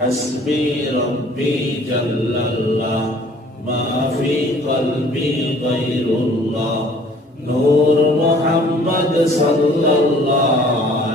حسبي ربي جل الله ما في قلبي غير الله نور محمد صلى الله